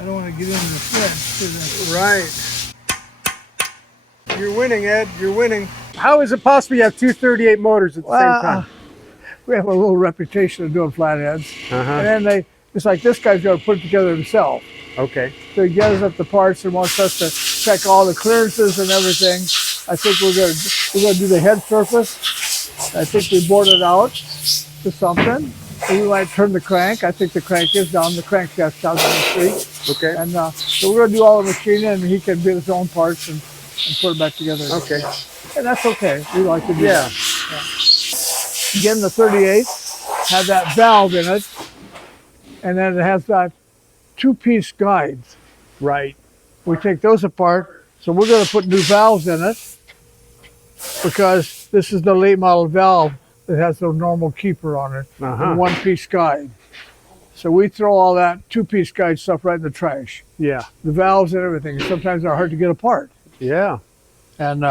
I don't want to get into the fence. Right. You're winning, Ed. You're winning. How is it possible you have two 38 motors at the same time? We have a little reputation of doing flatheads. Uh-huh. And then it's like this guy's got to put it together himself. Okay. So he gathers up the parts and wants us to check all the clearances and everything. I think we're gonna do the head surface. I think we bored it out to something. And we might turn the crank. I think the crank is down. The crankshaft's down on the street. Okay. And so we're gonna do all the machining, and he can get his own parts and put it back together. Okay. And that's okay. We like to do that. Yeah. Again, the 38 had that valve in it, and then it has that two-piece guides. Right. We take those apart. So we're going to put new valves in it because this is the late model valve that has the normal keeper on it, and one-piece guide. So we throw all that two-piece guide stuff right in the trash. Yeah. The valves and everything. Sometimes they're hard to get apart. Yeah. And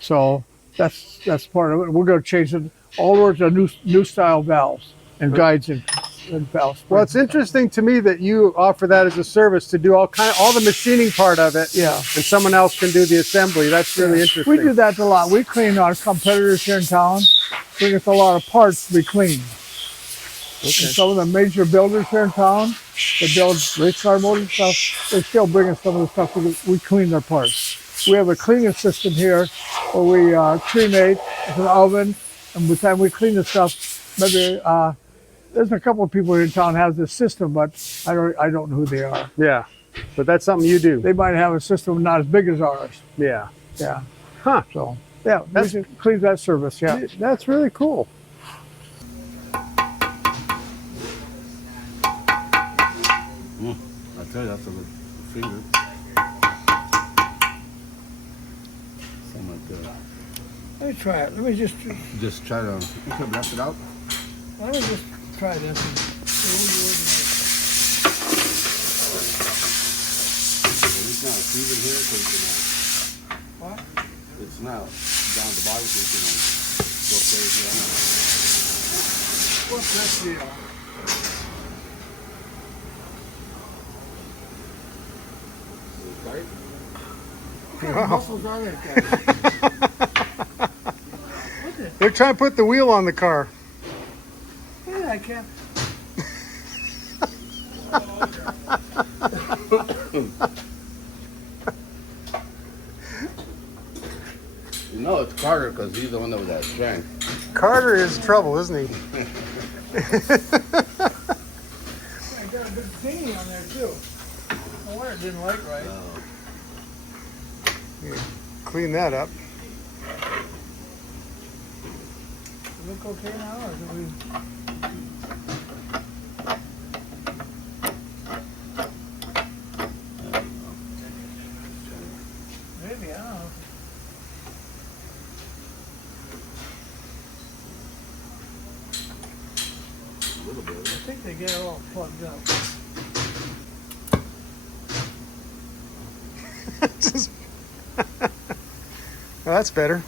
so that's part of it. We're going to change it all over to new style valves and guides and valves. Well, it's interesting to me that you offer that as a service to do all the machining part of it. Yeah. And someone else can do the assembly. That's really interesting. We do that a lot. We clean our competitors here in town. Bring us a lot of parts to be cleaned. Okay. And some of the major builders here in town that build race car motors and stuff, they still bring us some of the stuff. We clean their parts. We have a cleaning system here where we cremate with an oven, and by the time we clean the stuff, maybe there's a couple of people here in town have this system, but I don't know who they are. Yeah, but that's something you do. They might have a system not as big as ours. Yeah. Yeah. Huh. So yeah, we clean that service. Yeah. That's really cool. I tell you, that's a good finger. Something like that. Let me try it. Let me Just try to, you can blast it out. let me just try this. It's not even here, so you can, What? it's not down the bottom, so you can go crazy on it. What's this deal? Right? What kind of muscles are they, guys? They're trying to put the wheel on the car. Yeah, I can't. You know it's Carter because he's the one that was that strength. Carter is trouble, isn't he? I got a big dinghy on there too. No wonder it didn't like right. Clean that up. Look okay now, or do we? Maybe, I don't know. A little bit. I think they get it all plugged up. Well, that's better.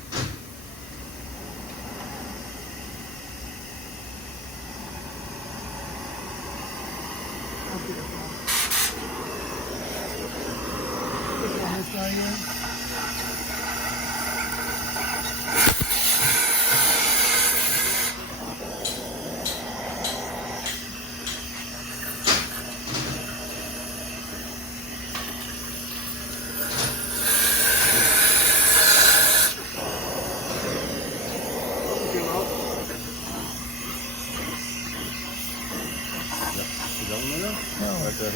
Right there.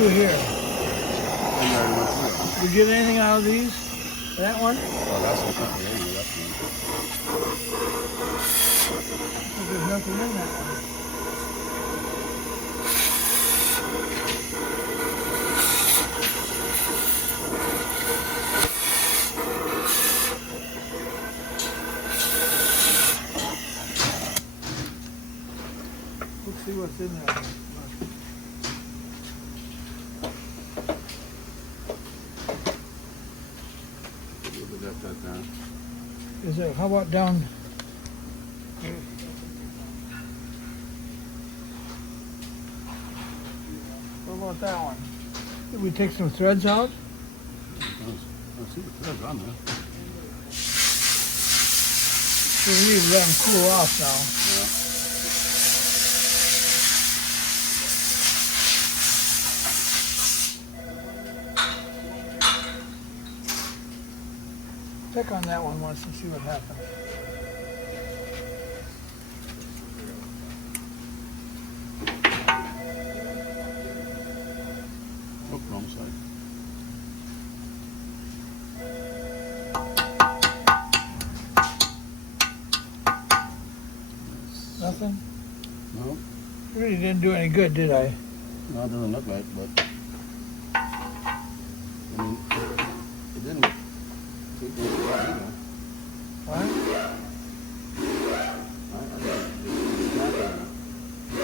do here? And you already went through it. Did you get anything out of these? That one? Oh, that's the front. There you go. That's one. There's nothing in that one. Let's see what's in there. We'll get that down. Is it? How about down? What about that one? Did we take some threads out? I see the threads on there. So we need to let them cool off now. Yeah. Check on that one once and see what happens. Oh, wrong side. Nothing? No, Really didn't do any good, did I? no, it doesn't look like, but I mean, it didn't take me a while either. What?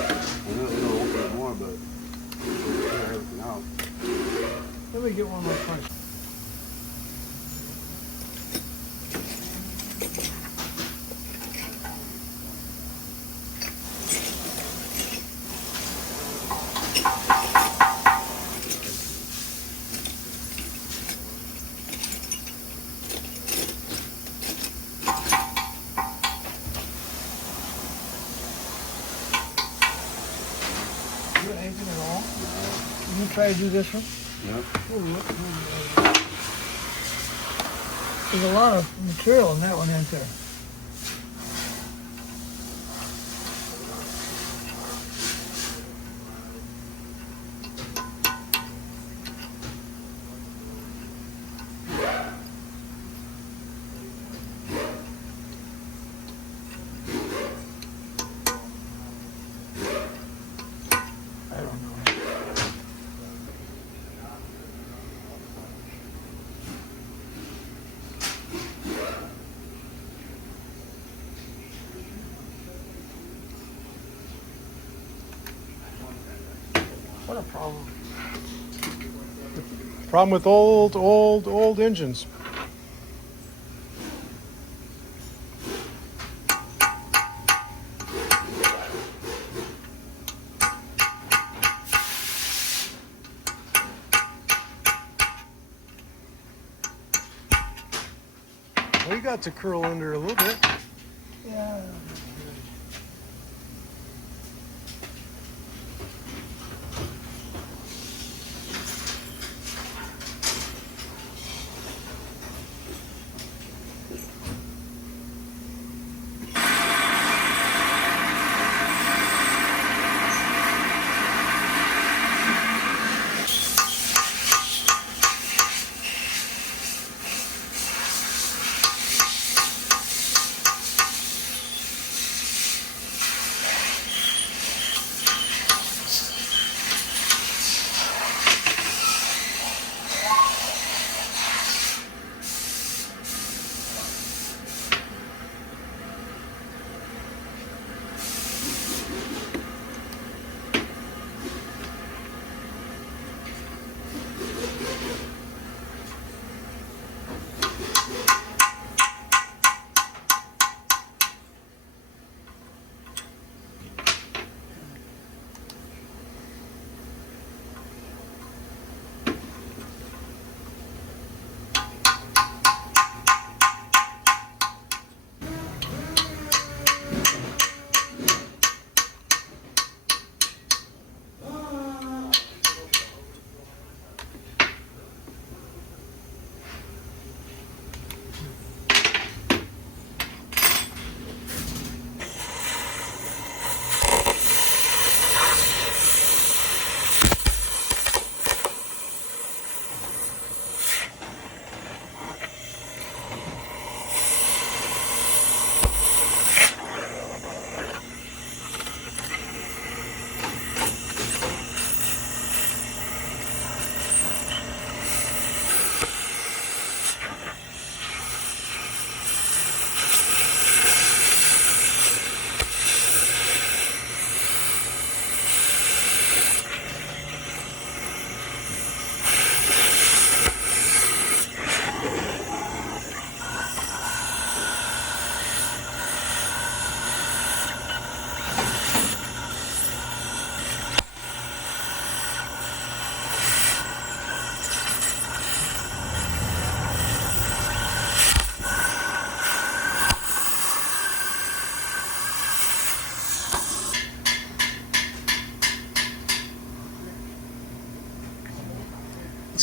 I know it'll open it more, but it'll clear everything out. Let me get one more question. Do anything at all? No. You try to do this one? Yep. There's a lot of material in that one, isn't there? I don't know. What a problem. Problem with old engines. Well, you got to curl under a little bit. Yeah.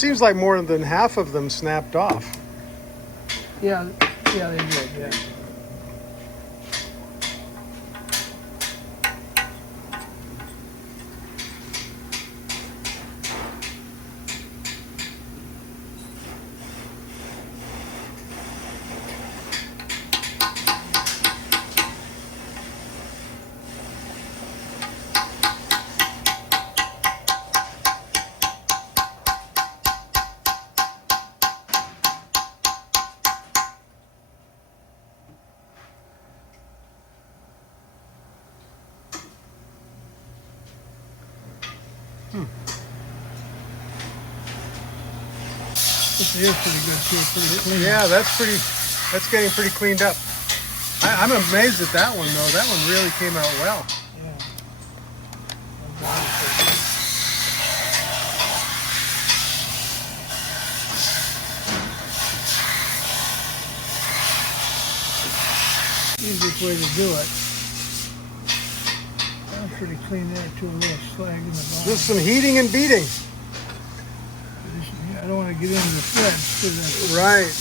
seems like more than half of them snapped off. Yeah, yeah, they did, yeah. This is pretty good too. Pretty clean. Yeah, that's getting pretty cleaned up. I'm amazed at that one though. That one really came out well. Yeah. Easiest way to do it. That's pretty clean there too. A little slag in the bottom. Just some heating and beating. I don't want to get into the threads. Right.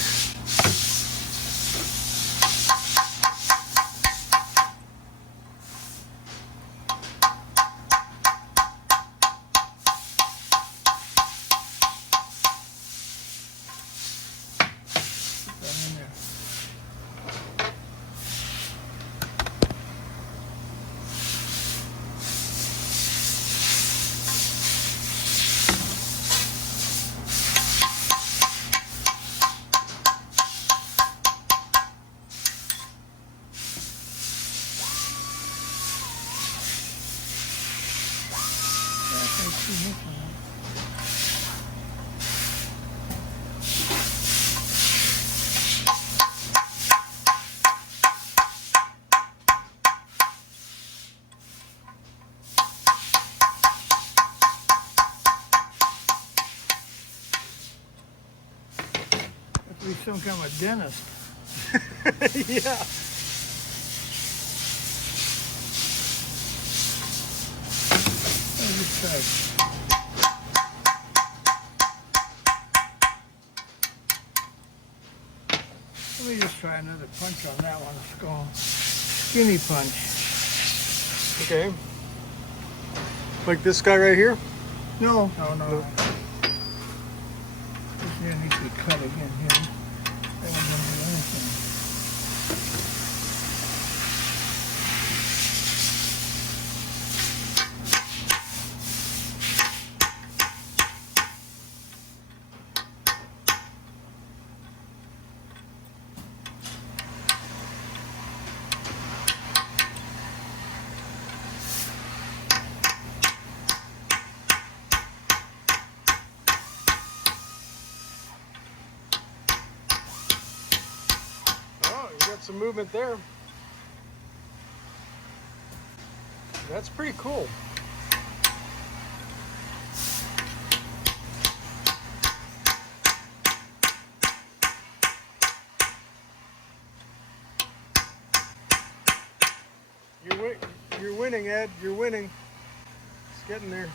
Be some kind of a dentist. Yeah. Let me try. Let me just try another punch on that one. Let's go skinny punch. Okay. Like this guy right here? No. This here needs to be cut again here. That one doesn't do anything. Some movement there. That's pretty cool. You're winning, Ed. You're winning. It's getting there.